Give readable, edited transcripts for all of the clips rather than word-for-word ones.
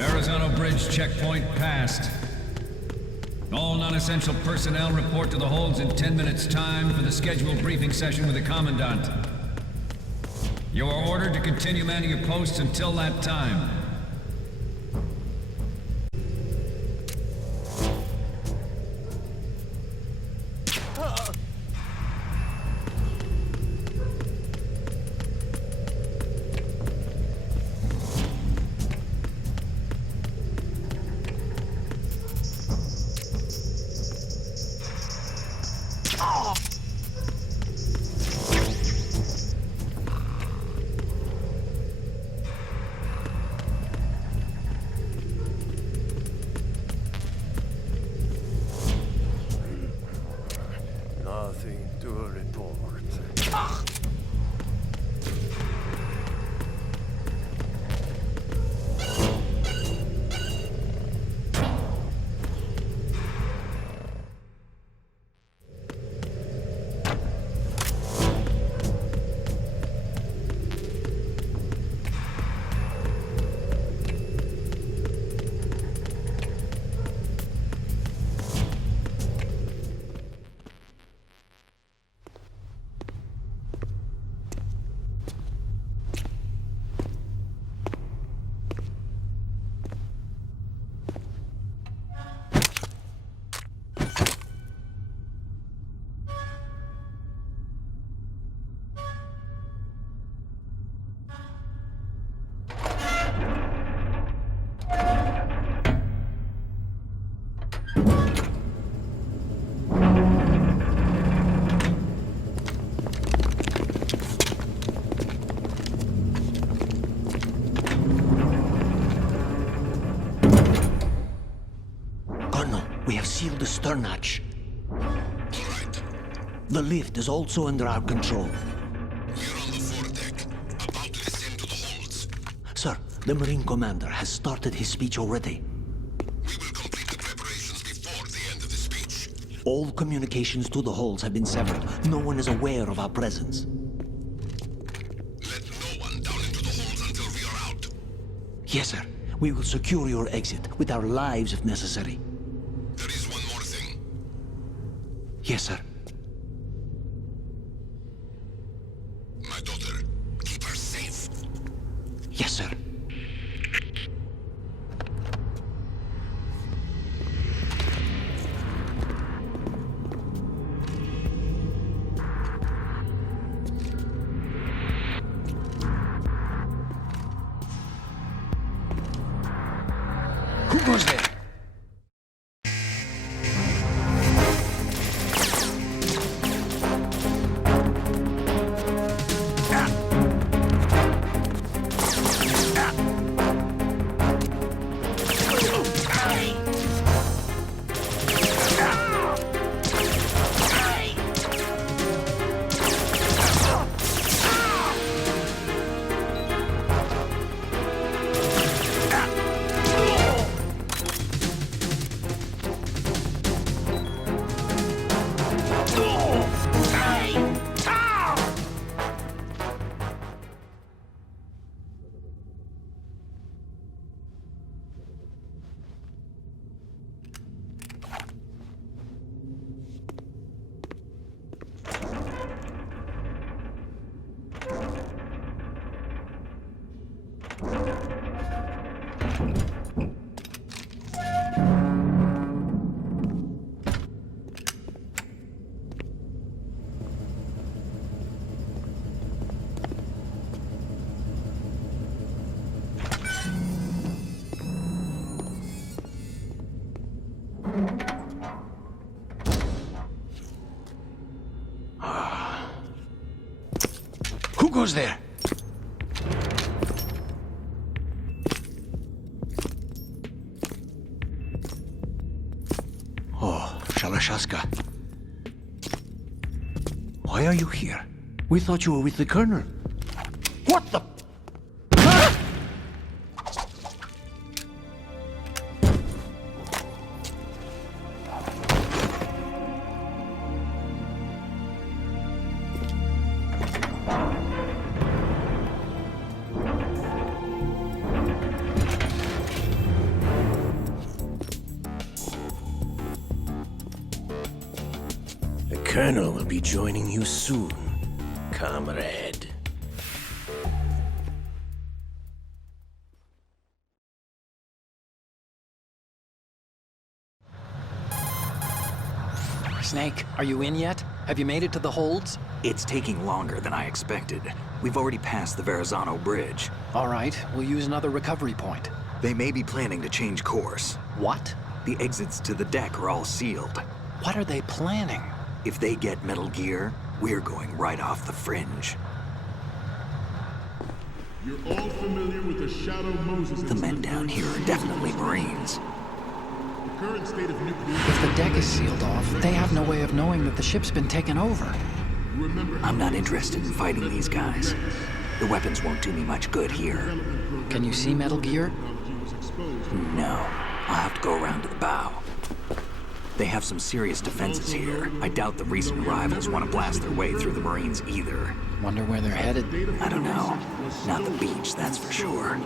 Verrazano Bridge checkpoint passed. All non-essential personnel report to the holds in 10 minutes' time for the scheduled briefing session with the Commandant. You are ordered to continue manning your posts until that time. Nothing to report. We have sealed the stern hatch. All right. The lift is also under our control. We're on the foredeck, about to descend to the holds. Sir, the Marine Commander has started his speech already. We will complete the preparations before the end of the speech. All communications to the holds have been severed. No one is aware of our presence. Let no one down into the holds until we are out. Yes, sir. We will secure your exit, with our lives if necessary. There is one more thing. Yes, sir. My daughter, keep her safe. Yes, sir. Who goes there? Who goes there? Oh, Shalashaska. Why are you here? We thought you were with the Colonel. What the... Colonel will be joining you soon, comrade. Snake, are you in yet? Have you made it to the holds? It's taking longer than I expected. We've already passed the Verrazano Bridge. All right, we'll use another recovery point. They may be planning to change course. What? The exits to the deck are all sealed. What are they planning? If they get Metal Gear, we're going right off the fringe. You're all familiar with the Shadow Moses The men down here are definitely Marines. The current state of nuclear... If the deck is sealed off, they have no way of knowing that the ship's been taken over. I'm not interested in fighting these guys. The weapons won't do me much good here. Can you see Metal Gear? No. I'll have to go around to the bow. They have some serious defenses here. I doubt the recent arrivals want to blast their way through the Marines either. Wonder where they're headed. I don't know. Not the beach, that's for sure.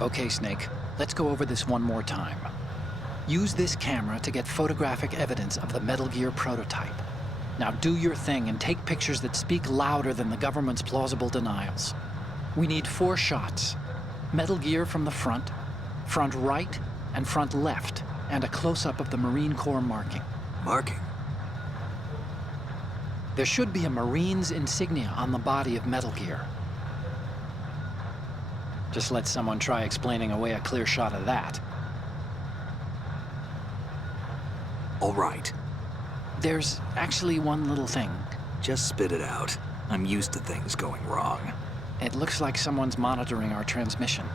Okay, Snake, let's go over this one more time. Use this camera to get photographic evidence of the Metal Gear prototype. Now do your thing and take pictures that speak louder than the government's plausible denials. We need 4 shots. Metal Gear from the front right, and front left, and a close-up of the Marine Corps marking. Marking? There should be a Marine's insignia on the body of Metal Gear. Just let someone try explaining away a clear shot of that. All right. There's actually one little thing. Just spit it out. I'm used to things going wrong. It looks like someone's monitoring our transmission.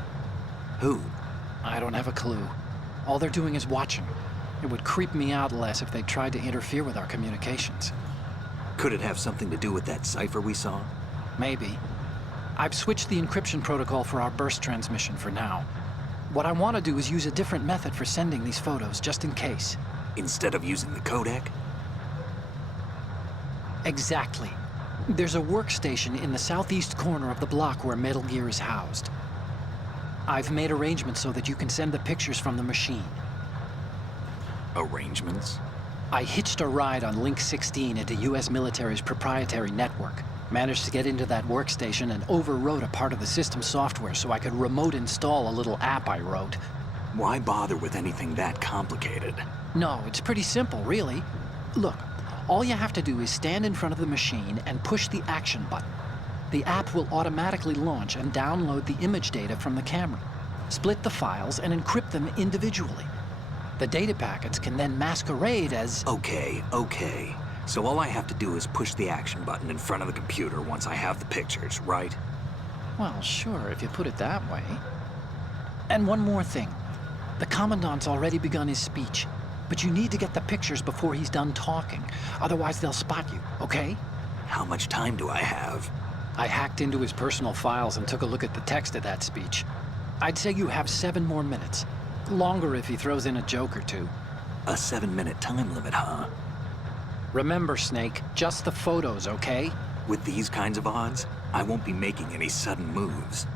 Who? I don't have a clue. All they're doing is watching. It would creep me out less if they tried to interfere with our communications. Could it have something to do with that cipher we saw? Maybe. I've switched the encryption protocol for our burst transmission for now. What I want to do is use a different method for sending these photos, just in case. Instead of using the codec? Exactly. There's a workstation in the southeast corner of the block where Metal Gear is housed. I've made arrangements so that you can send the pictures from the machine. Arrangements? I hitched a ride on Link 16 into US military's proprietary network. Managed to get into that workstation and overwrote a part of the system software so I could remote install a little app I wrote. Why bother with anything that complicated? No, it's pretty simple, really. Look, all you have to do is stand in front of the machine and push the action button. The app will automatically launch and download the image data from the camera, split the files, and encrypt them individually. The data packets can then masquerade as... Okay. So all I have to do is push the action button in front of the computer once I have the pictures, right? Well, sure, if you put it that way. And one more thing. The Commandant's already begun his speech, but you need to get the pictures before he's done talking. Otherwise, they'll spot you, okay? How much time do I have? I hacked into his personal files and took a look at the text of that speech. I'd say you have 7 more minutes. Longer if he throws in a joke or two. A 7-minute time limit, huh? Remember, Snake, just the photos, okay? With these kinds of odds, I won't be making any sudden moves.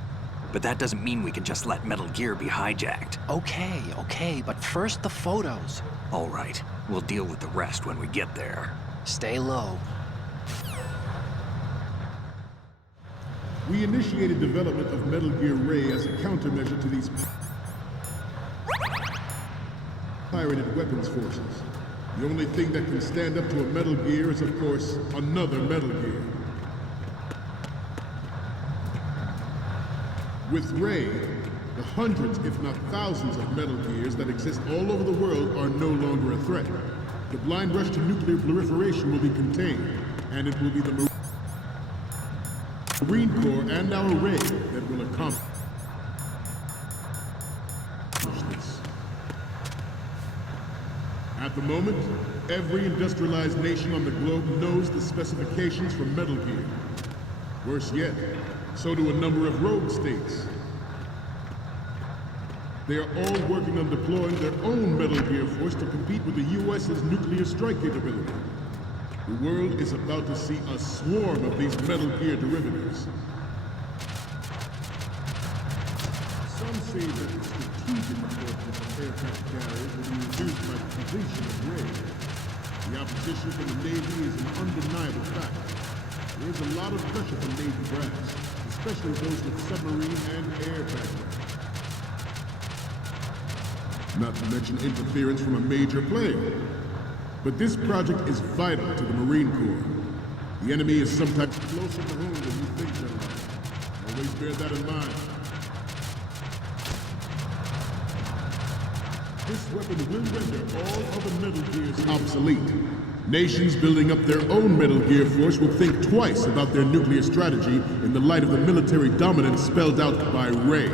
But that doesn't mean we can just let Metal Gear be hijacked. Okay, but first the photos. All right, we'll deal with the rest when we get there. Stay low. We initiated development of Metal Gear Ray as a countermeasure to these pirated weapons forces. The only thing that can stand up to a Metal Gear is, of course, another Metal Gear. With Ray, the hundreds, if not thousands, of Metal Gears that exist all over the world are no longer a threat. The blind rush to nuclear proliferation will be contained, and it will be the Marine Corps and our Ray that will accomplish this. At the moment, every industrialized nation on the globe knows the specifications for Metal Gear. Worse yet, so do a number of rogue states. They are all working on deploying their own Metal Gear force to compete with the U.S.'s nuclear strike capability. The world is about to see a swarm of these Metal Gear derivatives. Some say that the strategic importance of aircraft carriers will be reduced by the completion of Ray. The opposition from the Navy is an undeniable fact. There is a lot of pressure from Navy brass, especially those with submarine and air backgrounds. Not to mention interference from a major player. But this project is vital to the Marine Corps. The enemy is sometimes closer to home than you think, gentlemen. Always bear that in mind. This weapon will render all other Metal Gears obsolete. Nations building up their own Metal Gear force will think twice about their nuclear strategy in the light of the military dominance spelled out by Ray.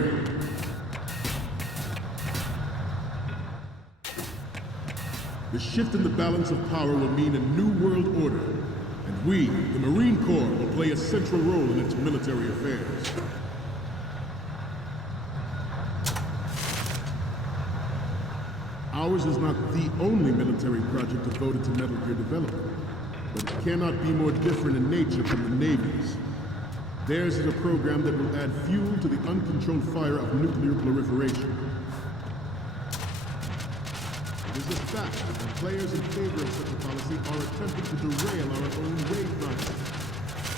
The shift in the balance of power will mean a new world order, and we, the Marine Corps, will play a central role in its military affairs. Ours is not the only military project devoted to Metal Gear development, but it cannot be more different in nature from the Navy's. Theirs is a program that will add fuel to the uncontrolled fire of nuclear proliferation. It is a fact that the players in favor of such a policy are attempting to derail our own Ray project.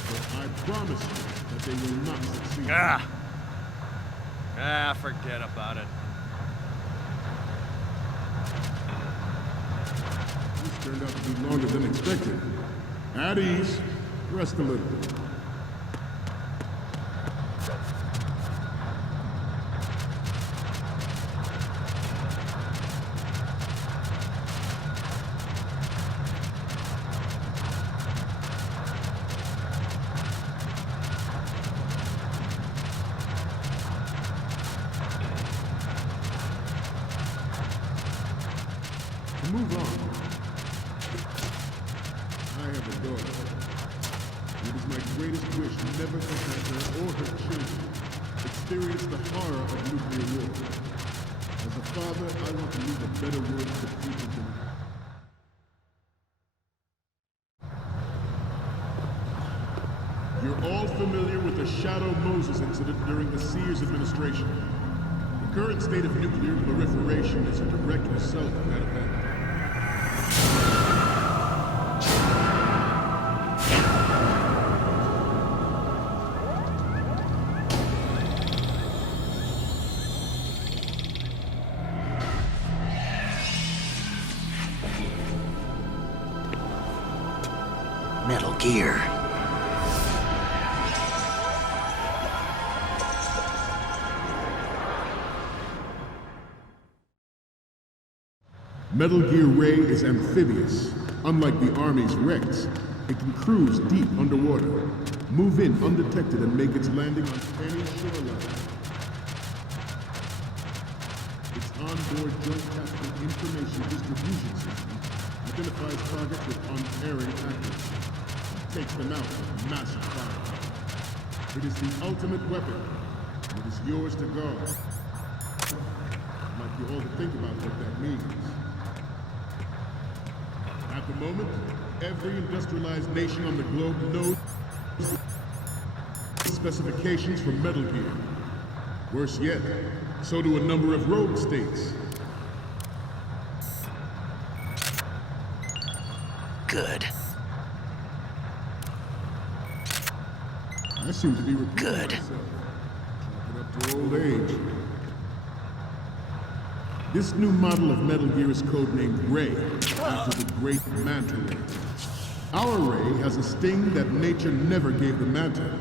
But I promise you that they will not succeed. Forget about it. This turned out to be longer than expected. At ease. Rest a little. To move on, I have a daughter. It is my greatest wish never to have her or her children experience the horror of nuclear war. As a father, I want to leave a better world for future generations. You're all familiar with the Shadow Moses incident during the Sears administration. The current state of nuclear proliferation is a direct result of that event. Metal Gear. Metal Gear Ray is amphibious. Unlike the Army's Rex, it can cruise deep underwater, move in undetected, and make its landing on any shoreline. Its onboard joint tactical information distribution system identifies targets with unerring accuracy and takes them out with massive firepower. It is the ultimate weapon, and it is yours to guard. I'd like you all to think about what that means. At the moment, every industrialized nation on the globe knows the specifications for Metal Gear. Worse yet, so do a number of rogue states. Good. I seem to be repeating Good. myself. Chalk it up to old age. This new model of Metal Gear is codenamed Ray, after the great Manta Ray. Our Ray has a sting that nature never gave the Manta.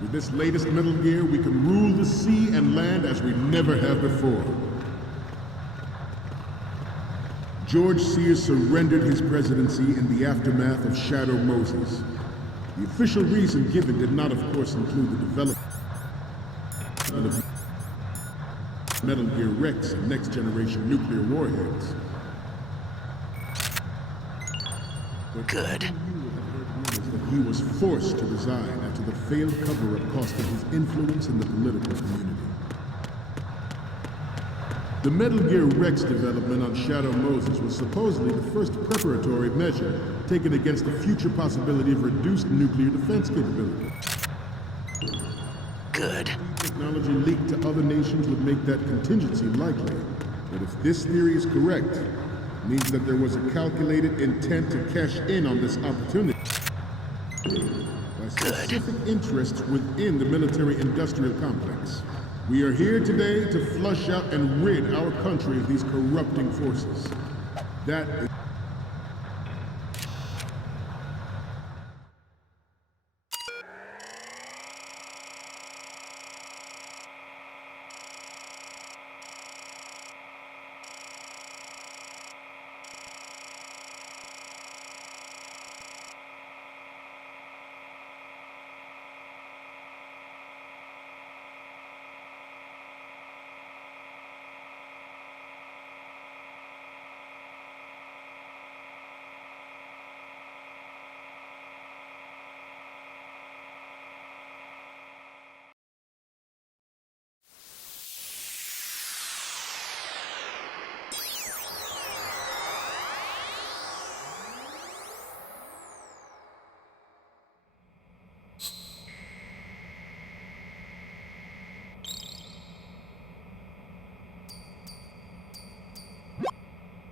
With this latest Metal Gear, we can rule the sea and land as we never have before. George Sears surrendered his presidency in the aftermath of Shadow Moses. The official reason given did not, of course, include the development of Metal Gear Rex and next-generation nuclear warheads. But Good. you will have heard rumors that he was forced to resign after the failed cover-up costing his influence in the political community. The Metal Gear Rex development on Shadow Moses was supposedly the first preparatory measure taken against the future possibility of reduced nuclear defense capability. Good. The technology leaked to other nations would make that contingency likely. But if this theory is correct, it means that there was a calculated intent to cash in on this opportunity by specific interests within the military-industrial complex. We are here today to flush out and rid our country of these corrupting forces. That is...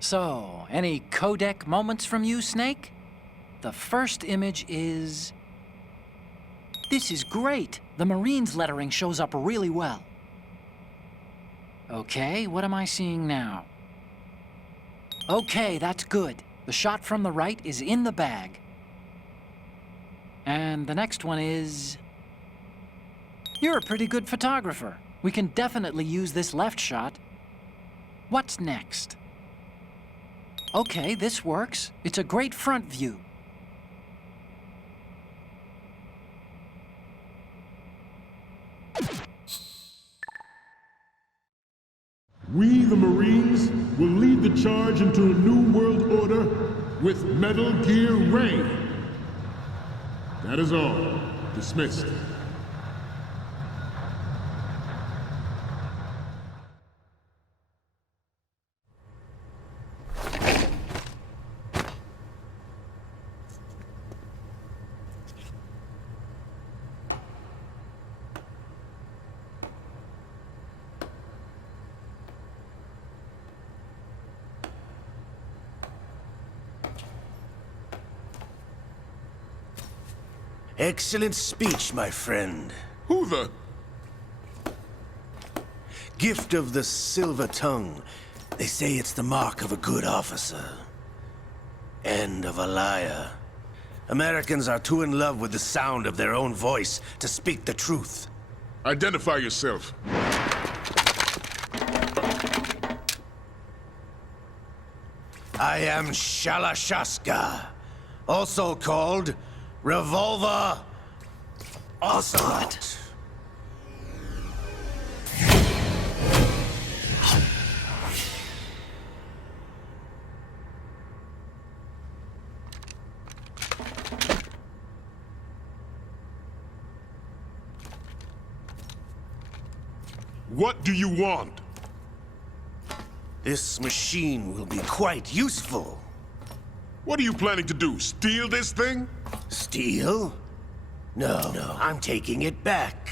So, any codec moments from you, Snake? The first image is... This is great! The Marines lettering shows up really well. Okay, what am I seeing now? Okay, that's good. The shot from the right is in the bag. And the next one is... You're a pretty good photographer. We can definitely use this left shot. What's next? Okay, this works. It's a great front view. We, the Marines, will lead the charge into a new world order with Metal Gear Ray. That is all. Dismissed. Excellent speech, my friend. Who the... Gift of the silver tongue. They say it's the mark of a good officer. And of a liar. Americans are too in love with the sound of their own voice to speak the truth. Identify yourself. I am Shalashaska, also called Revolver Ocelot. What do you want? This machine will be quite useful. What are you planning to do? Steal this thing? Steal? No, I'm taking it back.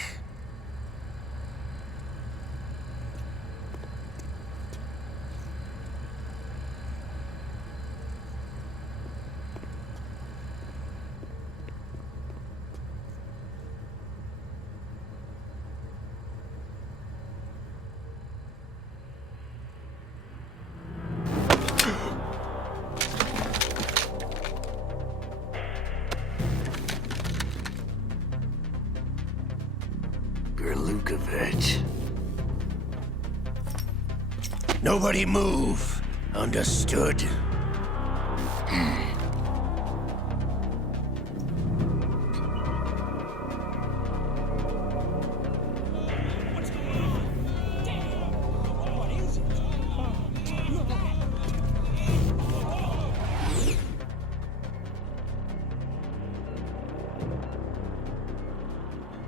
Gerlukovich. Nobody move. Understood?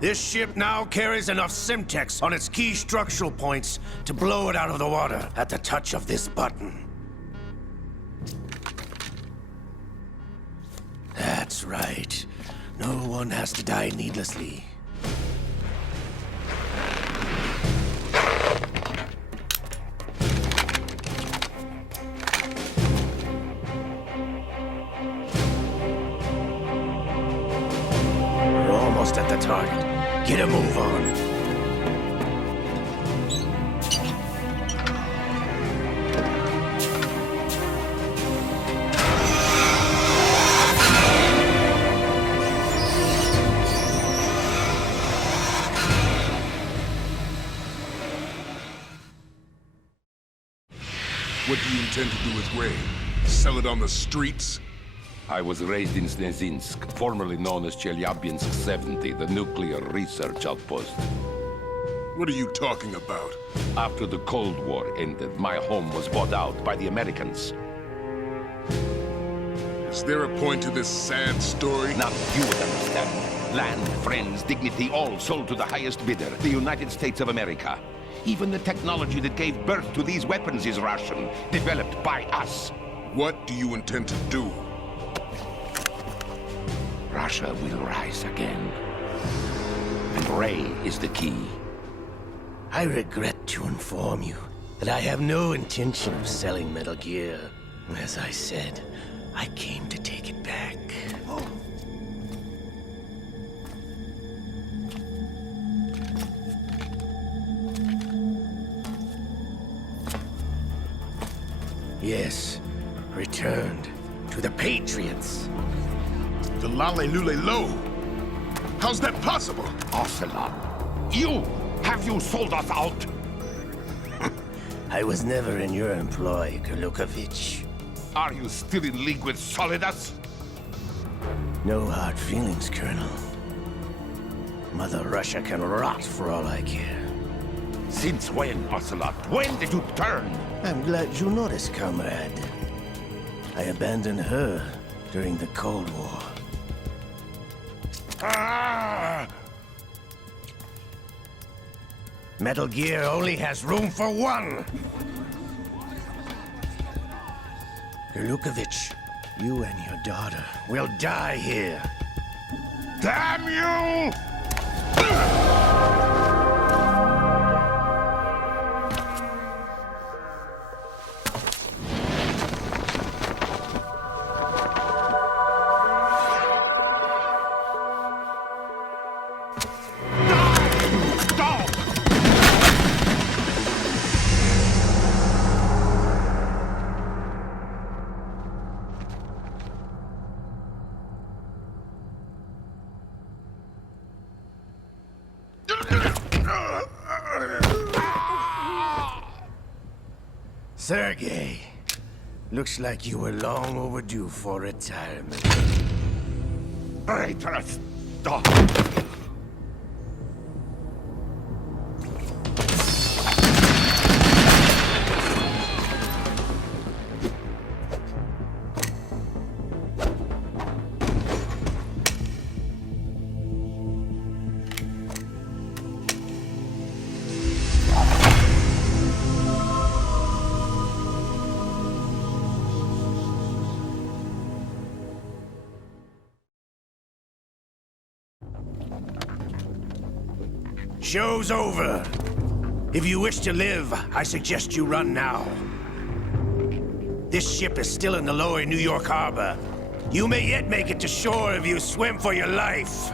This ship now carries enough Simtex on its key structural points to blow it out of the water at the touch of this button. That's right. No one has to die needlessly. almost at the target. Get a move on. What do you intend to do with Ray? Sell it on the streets? I was raised in Snezinsk, formerly known as Chelyabinsk 70, the nuclear research outpost. What are you talking about? After the Cold War ended, my home was bought out by the Americans. Is there a point to this sad story? Now you would understand. Land, friends, dignity, all sold to the highest bidder, the United States of America. Even the technology that gave birth to these weapons is Russian, developed by us. What do you intend to do? Russia will rise again. And Ray is the key. I regret to inform you that I have no intention of selling Metal Gear. As I said, I came to take it back. Yes, returned to the Patriots. The Lale Lule Lo? How's that possible? Ocelot, have you sold us out? I was never in your employ, Kurlukovich. Are you still in league with Solidus? No hard feelings, Colonel. Mother Russia can rot for all I care. Since when, Ocelot? When did you turn? I'm glad you noticed, comrade. I abandoned her during the Cold War. Ah! Metal Gear only has room for one! Kurlukovich, you and your daughter will die here. Damn you! Sergei, looks like you were long overdue for retirement. Traitorous dog! Show's over. If you wish to live, I suggest you run now. This ship is still in the lower New York harbor. You may yet make it to shore if you swim for your life.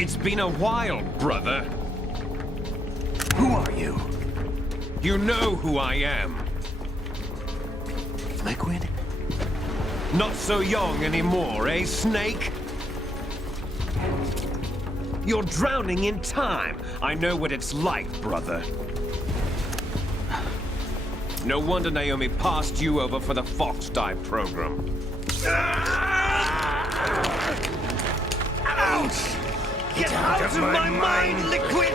It's been a while, brother. Who are you? You know who I am. Liquid? Not so young anymore, eh, Snake? You're drowning in time. I know what it's like, brother. No wonder Naomi passed you over for the Fox Dive program. Ouch! Get out of my mind, Liquid!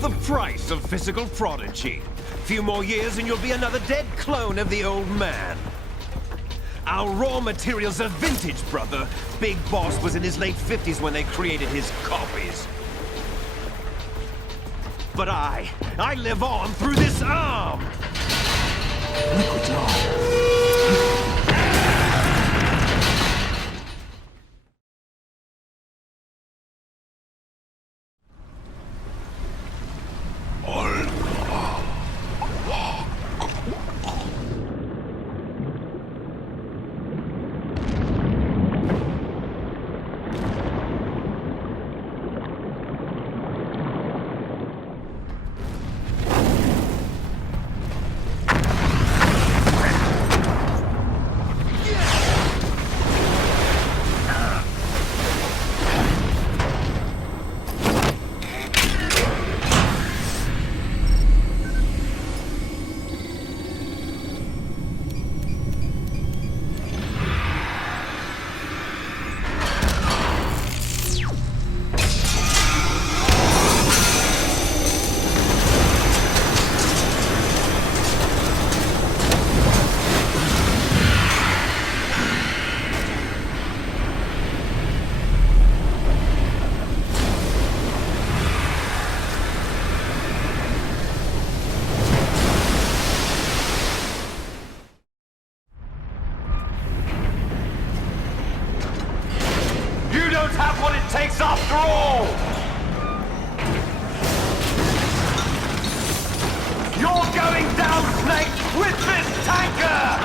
The price of physical prodigy. Few more years and you'll be another dead clone of the old man. Our raw materials are vintage, brother. Big Boss was in his late 50s when they created his copies. But I live on through this arm! Liquid's arm. Takes after all! You're going down, Snake, with this tanker!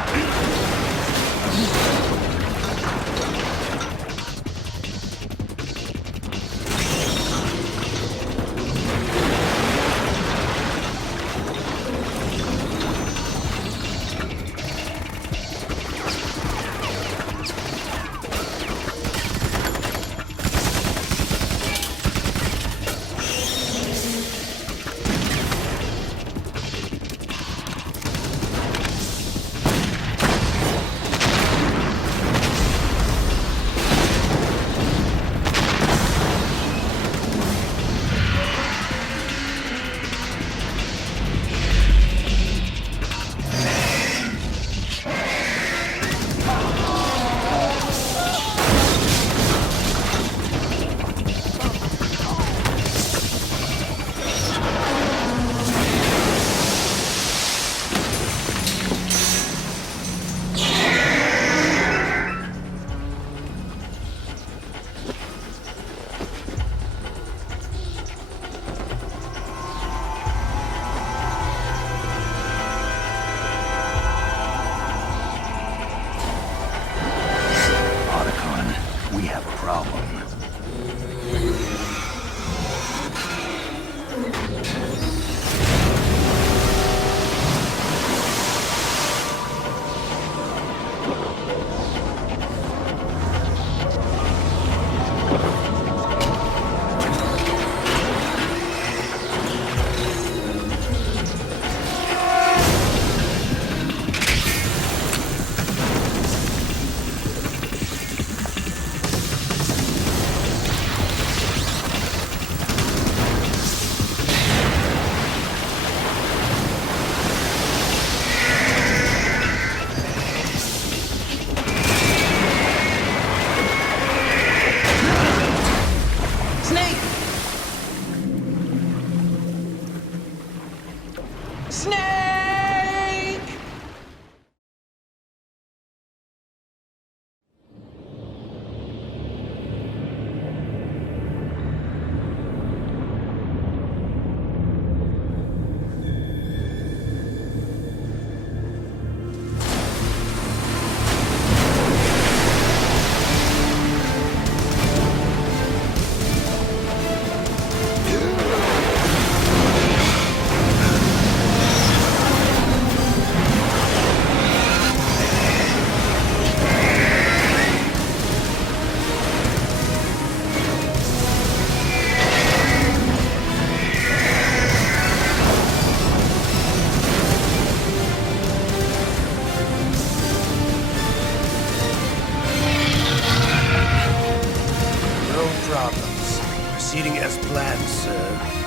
proceeding as planned, sir.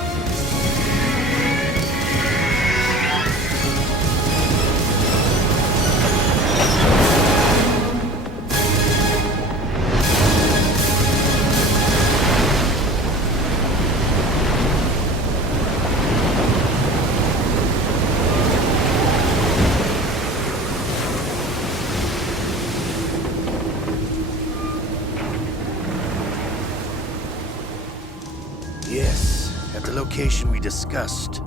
Yes, at the location we discussed.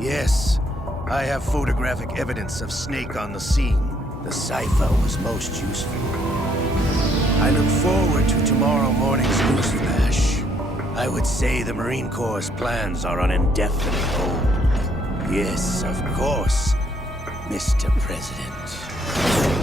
Yes, I have photographic evidence of Snake on the scene. The cipher was most useful. I look forward to tomorrow morning's newsflash. I would say the Marine Corps' plans are on indefinite hold. Yes, of course, Mr. President.